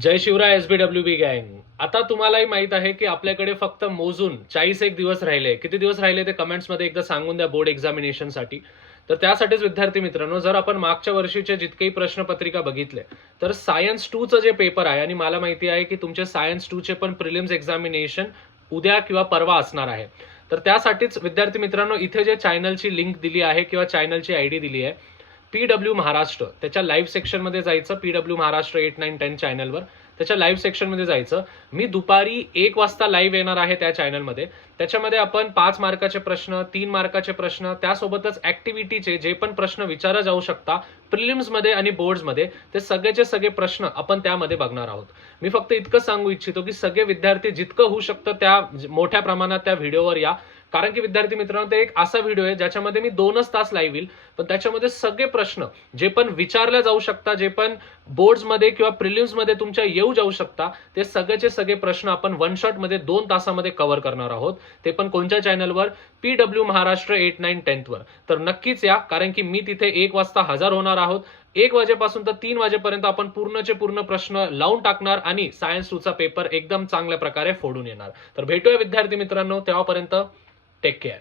जय Shivray SBWB गँग. आता तुम्हालाही माहित आहे की आपल्याकडे फक्त मोजून 41 दिवस राहिले. किती दिवस राहिले ते कमेंट्समध्ये एकदा सांगून द्या बोर्ड एक्झामिनेशनसाठी. तर त्यासाठीच विद्यार्थी मित्रांनो, जर आपण मागच्या वर्षीचे जितकेही प्रश्नपत्रिका बघितले तर सायन्स 2 चं जे पेपर आहे आणि मला माहिती आहे की तुमचे सायन्स 2 चे पण प्रिलिम्स एक्झामिनेशन उद्या किंवा परवा असणार आहे. तर त्यासाठीच विद्यार्थी मित्रांनो, इथे जे चॅनलची लिंक दिली आहे किंवा चॅनलची आयडी दिली आहे PW महाराष्ट्र, त्याच्या लाईव्ह सेक्शनमध्ये जायचं. PW महाराष्ट्र 8, 9, 10 चॅनलवर त्याच्या लाईव्ह सेक्शनमध्ये जायचं. मी दुपारी 1 वाजता लाईव्ह येणार आहे त्या चॅनलमध्ये. त्याच्यामध्ये आपण 5 मार्काचे प्रश्न, 3 मार्काचे प्रश्न, त्यासोबतच ऍक्टिव्हिटीचे जे पण प्रश्न विचारले जाऊ शकता प्रिलिम्समध्ये आणि बोर्ड्समध्ये, ते सगळेचे सगळे प्रश्न आपण त्यामध्ये बघणार आहोत. मी फक्त इतकं सांगू इच्छितो की सगळे विद्यार्थी जितकं होऊ शकतं त्या मोठ्या प्रमाणात त्या व्हिडिओवर या. कारण की विद्यार्थी मित्रांनो, ते एक असा व्हिडिओ आहे ज्याच्यामध्ये मी 2च तास लाईव्ह येईल, पण त्याच्यामध्ये सगळे प्रश्न जे पण विचारले जाऊ शकता, जे पण बोर्ड्समध्ये किंवा प्रिलिम्समध्ये तुमच्या येऊ जाऊ शकता, ते सगळेचे सगळे प्रश्न आपण वन शॉटमध्ये 2 तासामध्ये कव्हर करणार आहोत. ते पण कोणत्या चॅनलवर? PW महाराष्ट्र 8, 9, 10 वर. तर नक्कीच या, कारण की मी तिथे 1 वाजता हजर होणार आहोत. 1 वाजेपासून तर 3 वाजेपर्यंत आपण पूर्णचे पूर्ण प्रश्न लावून टाकणार आणि सायन्स 2 चा पेपर एकदम चांगल्या प्रकारे फोडून येणार. तर भेटूया विद्यार्थी मित्रांनो, तेव्हापर्यंत टेक केअर.